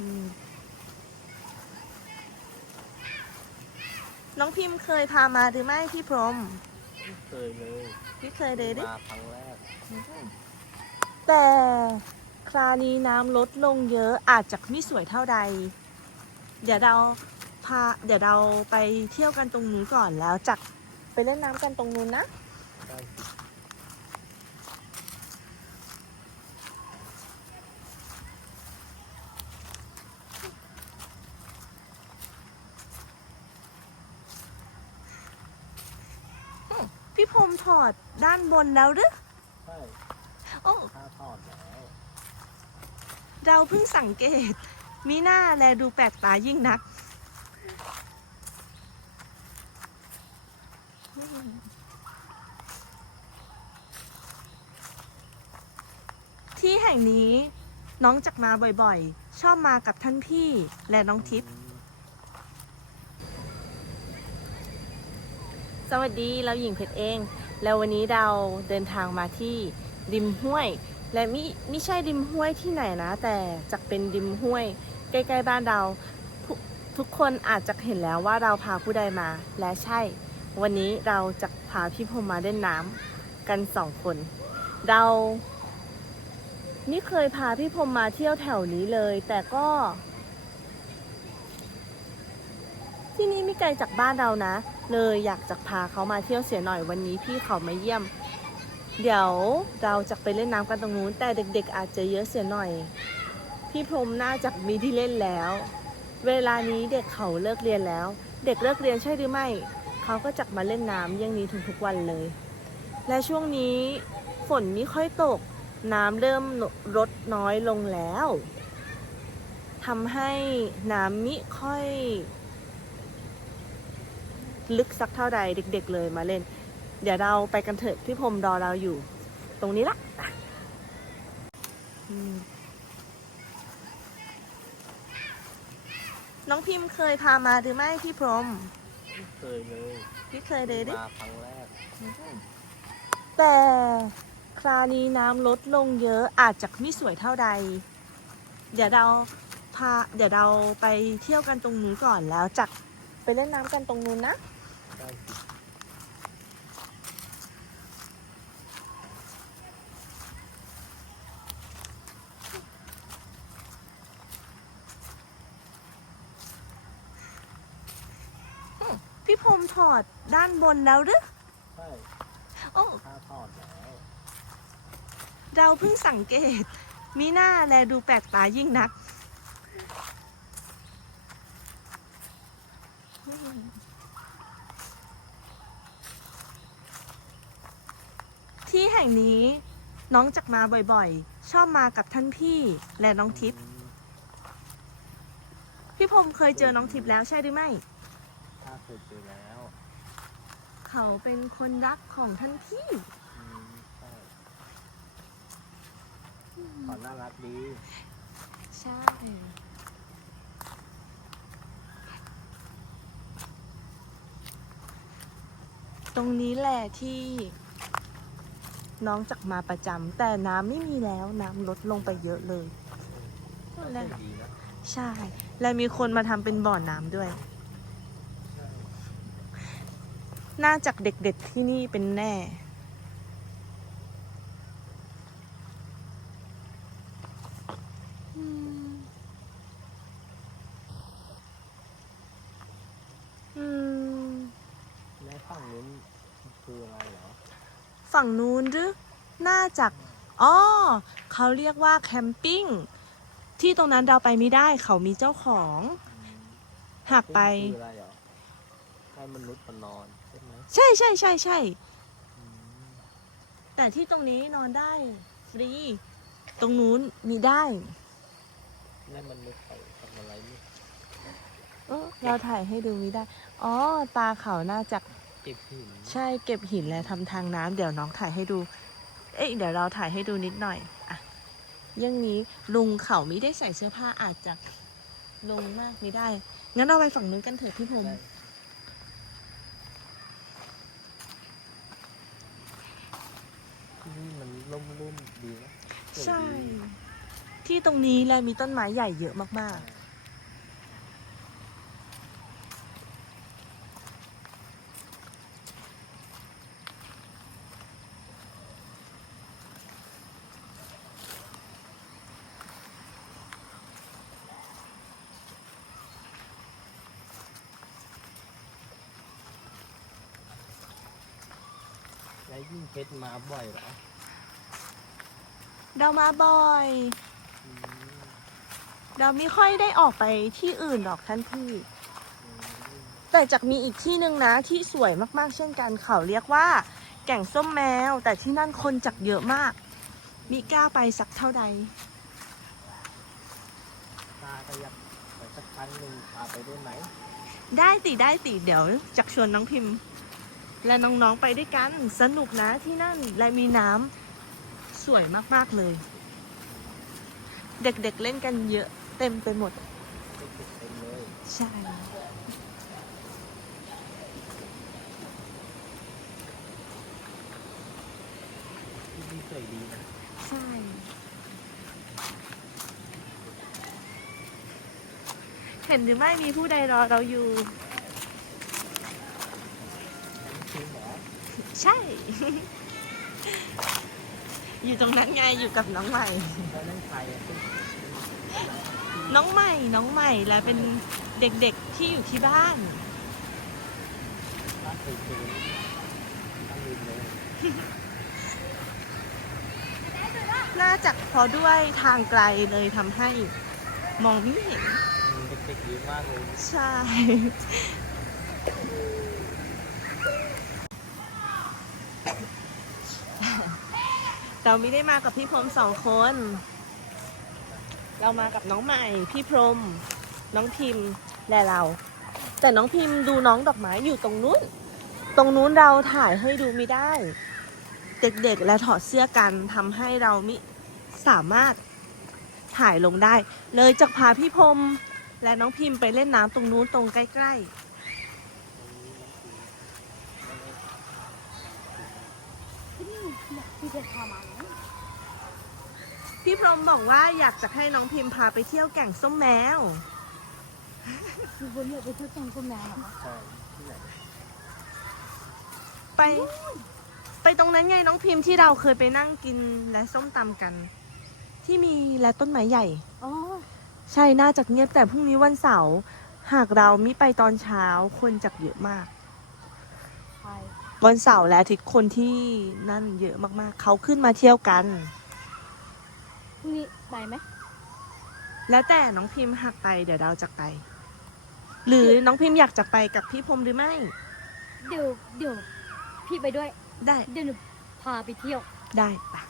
อืมน้องพิมพ์เคยพามาหรือไม่พี่พรหมไม่เคยเลยพี่เคยเลยดิมาครั้งแรกแต่คราวนี้น้ำลดลงเยอะอาจจะไม่สวยเท่าใด เดี๋ยวเราพาเดี๋ยวเราไปเที่ยวกันตรงนี้ก่อนแล้วจักไปเล่นน้ำกันตรงนู้นนะ ได้ พี่พรมถอดด้านบนแล้วหรือใช่โอ้ถ้าทอดแล้วเราเพิ่งสังเกต มีหน้าแลดูแปลกตายิ่งนัก ที่แห่งนี้น้องจักมาบ่อยๆ ชอบมากับท่านพี่และน้องทิพย์ สวัสดีเราหญิงเพชรเอง แล้ววันนี้เราเดินทางมาที่ริมห้วย และมิไม่ใช่ริมห้วยที่ไหนนะ แต่จะเป็นริมห้วย ใกล้ๆบ้านเราทุกทุกคนอาจจะเห็นแล้วว่าเราพาผู้ใดมา และใช่ วันนี้เราจะพาพี่พรมมาเล่นน้ำกันสองคน เรานี่เคยพาพี่พรมมาเที่ยวแถวนี้เลย แต่ก็ ที่นี่ไม่ไกลจากบ้านเรานะ เลยอยากจะพาเขามาเที่ยวเสียหน่อยวันนี้พี่เขามาเยี่ยม เดี๋ยวเราจะไปเล่นน้ำกันตรงนู้น แต่เด็ก ๆ อาจจะเยอะเสียหน่อย พี่พรมน่าจะมีที่เล่นแล้ว เวลานี้เด็กเขาเลิกเรียนแล้ว เด็กเลิกเรียนใช่หรือไม่ เขาก็จะมาเล่นน้ำอย่างนี้ทุกๆวันเลย และช่วงนี้ฝนไม่ค่อยตก น้ำเริ่มลดน้อยลงแล้วทำให้น้ำมิค่อย ลึกสักเท่าใดเด็ก ๆ เลยมาเล่น เดี๋ยวเราไปกันเถอะพี่พรมรอเราอยู่ ตรงนี้ละอืมน้องพิมพ์เคยพามาหรือไม่พี่พรหมไม่เคยเลยพี่เคยเลยดิมาครั้งแรก แต่คราวนี้น้ำลดลงเยอะอาจจะไม่สวยเท่าใด เดี๋ยวเราพาเดี๋ยวเราไปเที่ยวกันตรงนี้ก่อนแล้วจักไปเล่นน้ำกันตรงนู้นนะ ได้สิพี่พรมถอดด้านบนแล้วหรือใช่โอ้ถ้าทอดแล้วเราเพิ่งสังเกต มีหน้าแลดูแปลกตายิ่งนักที่แห่งนี้ น้องจักมาบ่อยๆ ชอบมากับท่านพี่และน้องทิพย์อืมพี่พรมเคยเจอน้องทิพย์แล้วใช่หรือไม่ ถ้าเคยเจอแล้วเขาเป็นคนรักของท่านพี่ อืมใช่ขอน่ารักดีใช่ ตรงนี้แหละที่ น้องจักมาประจำแต่น้ำไม่มีแล้วน้ำลดลงไปเยอะเลยก็และดีนะใช่ และมีคนมาทำเป็นบ่อน้ำด้วย น่าจากเด็กๆที่นี่เป็นแน่อืมอืมและฝั่งนู้นคืออะ จากอ๋อเขาเรียกว่าแคมปิ้งที่ตรงนั้นเราไปไม่ได้เขามีเจ้าของอืมหากไป คืออะไรเหรอให้มนุษย์มานอนใช่ไหมใช่ใช่ใช่ใช่อืมแต่ที่ตรงนี้นอนได้ฟรี ตรงนู้นมีได้แล้วมนุษย์เขาทำอะไรนี่เออเราถ่ายให้ดูมีได้อ๋อตาเขาน่าจะ เก็บหินใช่เก็บหินและทำทางน้ำเดี๋ยวน้องถ่ายให้ดู เอ้ยเดี๋ยวเราถ่ายให้ดูนิดหน่อยอะอยังนี้ลุงเขาไม่ได้ใส่เสื้อผ้าอาจจะลงมากไม่ได้ งั้นเราไปฝั่งนู้นกันเถอะพี่พรมได้ที่นี่มันร่มรื่นดีนะสวยใช่ดีทที่ตรงนี้และมีต้นไม้ใหญ่เยอะมากแชรมาบ่อยเหรอๆเรามาบ่อย อืมเราไม่ค่อยได้ออกไปที่อื่นหรอกท่านพี่อืมแต่จากมีอีกที่หนึ่งนะที่สวยมากๆ เช่นกันเขาเรียกว่า แก่งส้มแมว แต่ที่นั่นคนจักเยอะมากมีกล้าไปสักเท่าใด ตาก็อยากไปสักครั้งหนึ่งพาไปได้ไหมได้ติได้ติเดี๋ยวจักชวนน้องพิมพ์ และน้องๆไปด้วยกันสนุกนะที่นั่นและมีน้ำสวยมากๆเลย เด็กๆเเล่นกันเยอะเต็มไปหมด ใช่ ที่สวยดีนะใช่ เห็นหรือไม่มีผู้ใดรอเราอยู่ จริงเหรอ ใช่ อยู่ตรงนั้นไงอยู่กับน้องใหม่ แล้วนั่นใครอะที่น้องใหม่ น้องใหม่และเป็นเด็กๆที่อยู่ที่บ้านบ้านเคยเจอตั้งลืมเลย น่าจะเพราะด้วยทางไกลเลยทำให้มองไม่เห็น มีเด็กๆเยอะมากเลย ใช่ เราไม่ได้มากับพี่พรมสองคน เรามากับน้องใหม่ พี่พรม น้องพิมพ์และเรา แต่น้องพิมพ์ดูน้องดอกไม้อยู่ตรงนู้น ตรงนู้นเราถ่ายให้ดูไม่ได้ เด็กๆและถอดเสื้อกันทำให้เรามิสามารถถ่ายลงได้ เลยจะพาพี่พรมและน้องพิมพ์ไปเล่นน้ำตรงนู้นตรงใกล้ ๆ พี่พรหมบอกว่าอยากจะให้น้องพิมพ์พาไปเที่ยวแก่งส้มแมว คือบนอยากไปเที่ยวแกงส้มแมวเหรอใช่ที่ไหนไป ไปตรงนั้นไงน้องพิมพ์ที่เราเคยไปนั่งกินและส้มตำกัน ที่มีและต้นไม้ใหญ่อ๋อใช่น่าจะเงียบแต่พรุ่งนี้วันเสาร์หากเรามิไปตอนเช้าคนจะเยอะมาก ใช่ วันเสาร์และอาทิตย์คนที่นั่นเยอะมากๆ เขาขึ้นมาเที่ยวกัน พรุ่งนี้ไปไหมแล้วแต่น้องพิมพ์หักไปเดี๋ยวเราจะไป หรือน้องพิมพ์อยากจะไปกับพี่พรมหรือไม่ เดี๋ยวเดี๋ยวพี่ไปด้วย ได้เดี๋ยวหนูพาไปเที่ยว ได้ปะ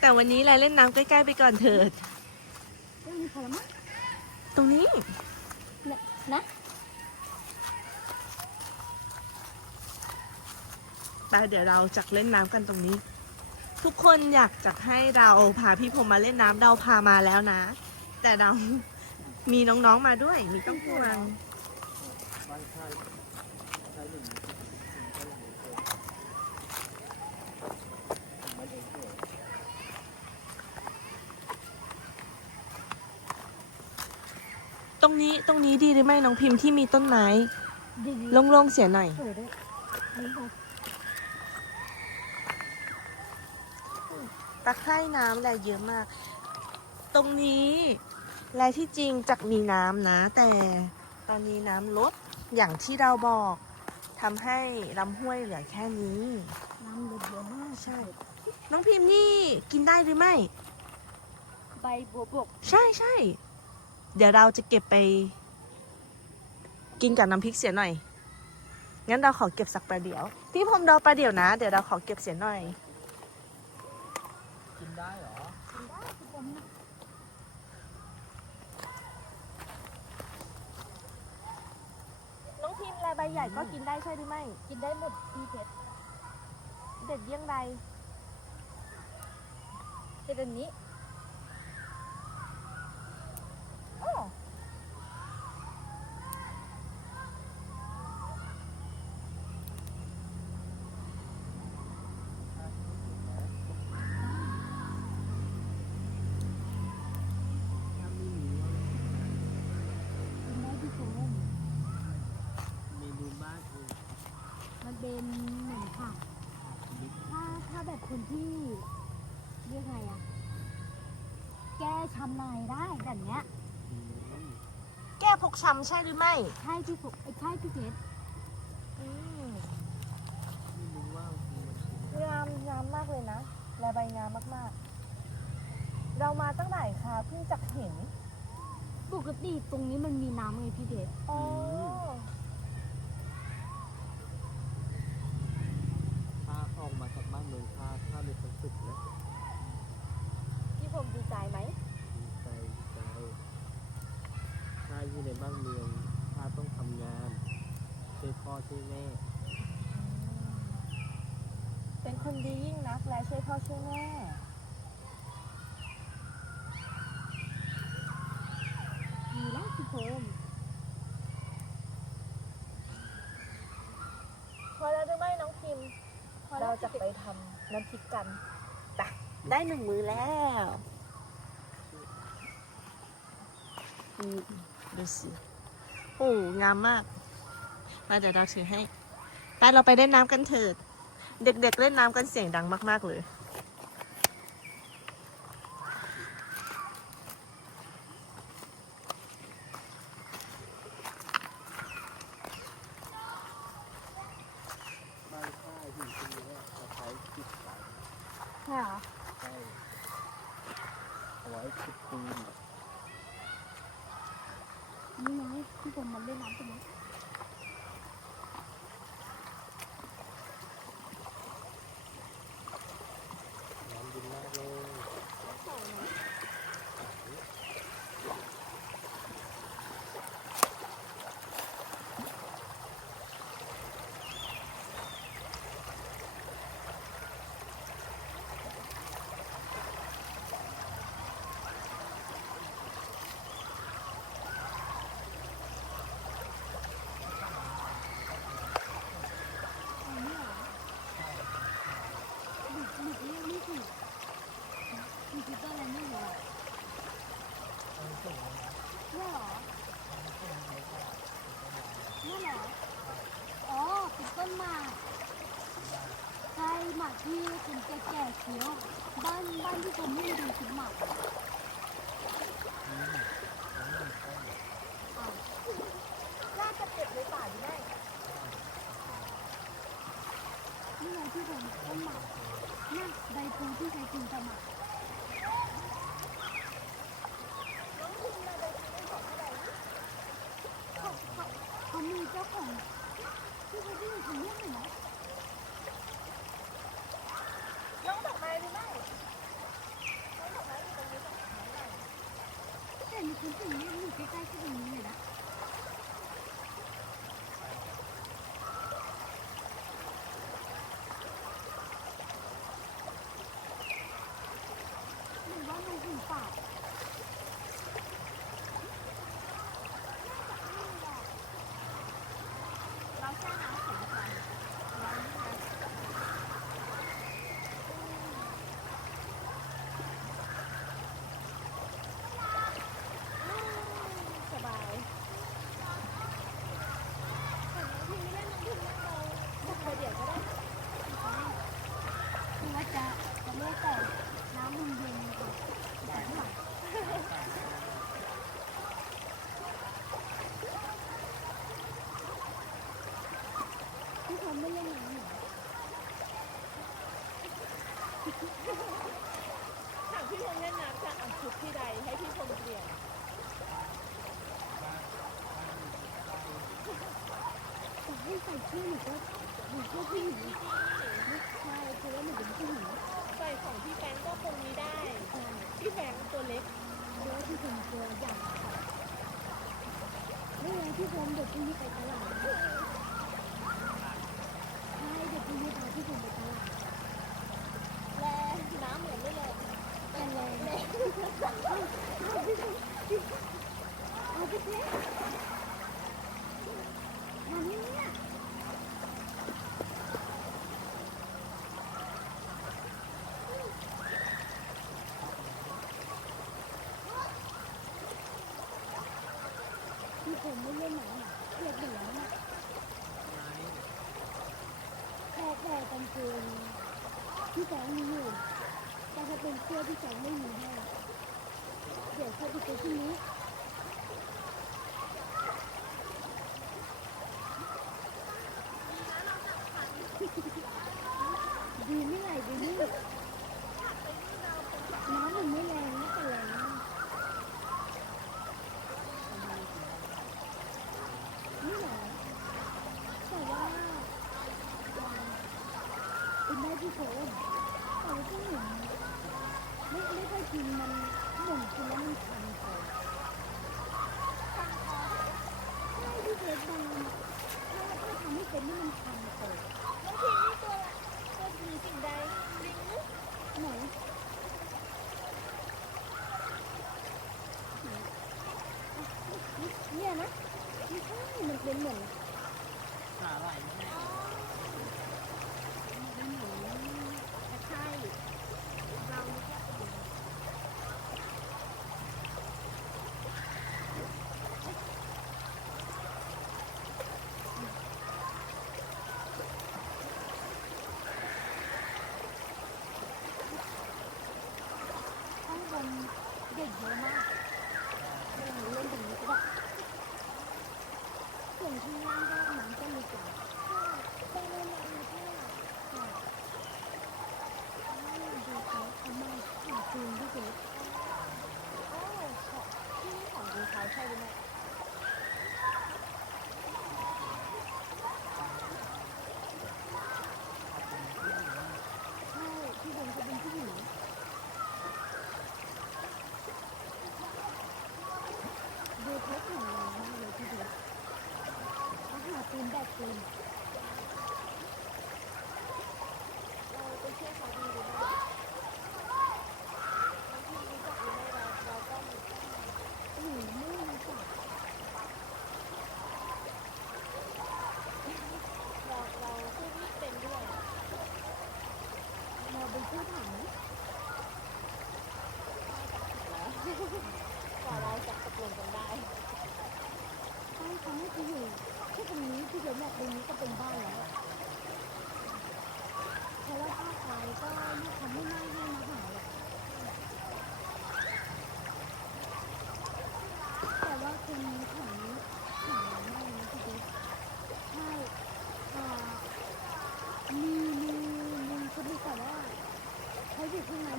แต่วันนี้เราเล่นน้ำใกล้ๆไปก่อนเถิดเรื่องนี้พอแล้วมั้งตรงนี้เนี่ยนะ แต่เดี๋ยวเราจะเล่นน้ำกันตรงนี้ ทุกคนอยากจะให้เราพาพี่พรมมาเล่นน้ำเราพามาแล้วนะ แต่เรามีน้องๆมาด้วย มีต้องกวางบ้านค่ายค่ายหนึ่งค่ายหนึ่งบ้านเองสวยตรงนี้ตรงนี้ดีหรือไม่น้องพิมพ์ที่มีต้นไม้ดีดีโล่งๆเสียหน่อย สวยด้วยนี่ค่ะตะไคร่น้ำแลเยอะมาก ตรงนี้และที่จริงจะมีน้ำนะ แต่ตอนนี้น้ำลดอย่างที่เราบอกทำให้ลำห้วยเหลือแค่นี้ น้ำเดือดเยอะมากใช่ น้องพิมพ์นี่กินได้หรือไม่ ใบบัวบก ใช่ใช่ เดี๋ยวเราจะเก็บไป กินกับน้ำพริกเสียหน่อย งั้นเราขอเก็บสักประเดี๋ยว พี่พรมรอประเดี๋ยวนะ เดี๋ยวเราขอเก็บเสียหน่อย กินได้เหรอ น้องพิมพ์แลใบใหญ่ก็กินได้ใช่หรือไม่ กินได้หมดพี่เพชรเด็ดเยี่ยงใดเป็นอันนี้เป็นเหมือนค่ะ ถ้าถ้าแบบคน ที่เรียกไงอะแก้ช้ำในได้แบบเนี้ยอืมแก้พกช้ำใช่หรือไม่ใช่พี่ผมไอ้ใช่พี่เพชรอืมไม่รู้ว่ามันเป็นงามงามมากเลยนะและใบงามมากๆ เรามาตั้งไหนคะเพิ่งจะเห็นปกติตรงนี้มันมีน้ำไงพี่เพชรอ๋อถ้าออกมาจาก บ้านเมืองข้าข้ามีความสุขนะพี่ผมดีใจไหมดีใจดีใจข้าอยู่ในบ้านเมืองข้าต้องทำงานช่วยพ่อช่วยแม่ เป็นคนดียิ่งนักและช่วยพ่อช่วยแม่ ดีแล้วพี่ผม พอแล้วหรือไม่น้องพิมพ์ เราจะไปทำน้ำพริกกันไปได้หนึ่งมือแล้วอืมดูสิโอ้งามมาก มาเดี๋ยวเราถือให้ไปเราไปเล่นน้ำกันเถิด เด็กๆเล่นน้ำกันเสียงดังมาก ๆ เลย บ้านข้าอยู่ตรงนี้จะใช้ติดสาย ใช่เหรอ ใช่เอาไว้ติดปูน นี่ไงพี่ผมมันเล่นน้ำตรงนี้ น้ำเย็นมากเลย อันนี้เหรอหลุดหลุดเรียกไม่ถูกมันคือต้นอะไรไม่รู้อะเนี่ยเหรอเนี่ยเหรอ อ๋อเป็นต้นหมากใช่หมาก ที่เป็นแก่ๆเขียว บ้านบ้านที่ผมไม่ได้ดูคือหมากอะน่าจะเก็บในป่าหรือไม่นี่ไงที่ผมต้นหมากนี่ยใบพูที่ใช้กินกับหมากเขาเขาเขามีเจ้าของที่เขาที่อยู่ตรงนี้เหรอ น้องดอกไม้หรือไม่น้องดอกไม้อยู่ตรงนี้ดอกไม้ไหน แต่มีคนถึงเนี่ยอยู่ใกล้ๆที่ตรงนี้เลยนะหรือว่ามันถึงป่า เราแช่น้ำสีกันร้อนไหมอืมสบายแต่น้องพิมไม่เล่นน้องพิมนั่งเราบุกไปเดี๋ยวก็ได้ คือว่าจะจะเลิกแต่น้ำมันเย็นก่อนแต่ข้างหลังที่ผมไม่เล่นน้ำเหรอ ถามพี่พงษ์เล่นน้ำจะเอาชุดที่ใดให้พี่พงษ์เปลี่ยน แต่ให้ใส่ชื่อหนูก็หนูก็ผู้หญิงไม่ใช่เพราะว่าหนูเป็นผู้หญิง ใส่ของพี่แฟรงก็คงมีได้ พี่แฟรงตัวเล็กเพราะว่าที่ผมตัวใหญ่ไม่ไงที่ผมเด็กที่นี่ไปตล ที่สองมีอยู่แต่จะเป็นเสื้อที่สองไม่มีให้เดี๋ยวเสื้อพี่แสงที่นี้ เยอะมากเล่นเล่นตรงนี้ก็แบบส่วนที่ล่างก็น้ำก็มีกว่าแต่ในน้ำก็ดูเขาทำไมถึงจูนพี่เจ๊โอ้ที่นี่ของดูเขาใช่ไหม แต่ว่าคุณของของไม่นะพี่เด็กใช่อ่ามีมีมีคนที่แต่ว่าเขาอยู่ที่ไหน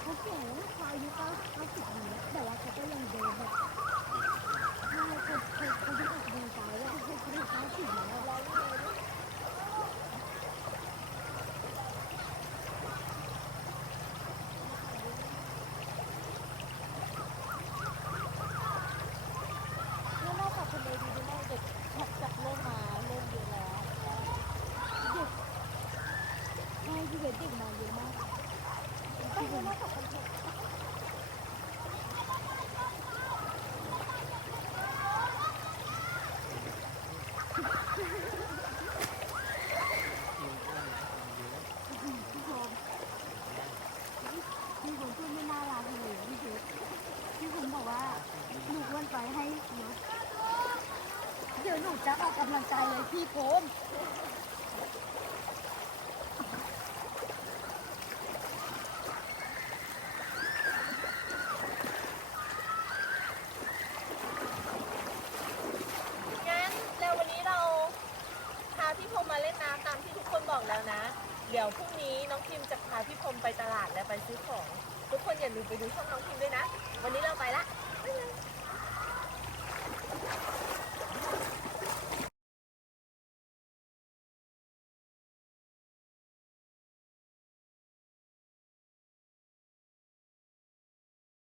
เขาแก่แล้วเขาอายุเก้าเก้าสิบำลังใจเลยพี่โมงั้นเร็ววันนี้เราพาพี่พรมมาเล่นน้ำตามที่ทุกคนบอกแล้วนะ เดี๋ยวพรุ่งนี้น้องพิมจะพาพี่พรมไปตลาดและไปซื้อของ ทุกคนอย่าลืมไปดูช่องน้องพิมด้วยนะ วันนี้เราไปละ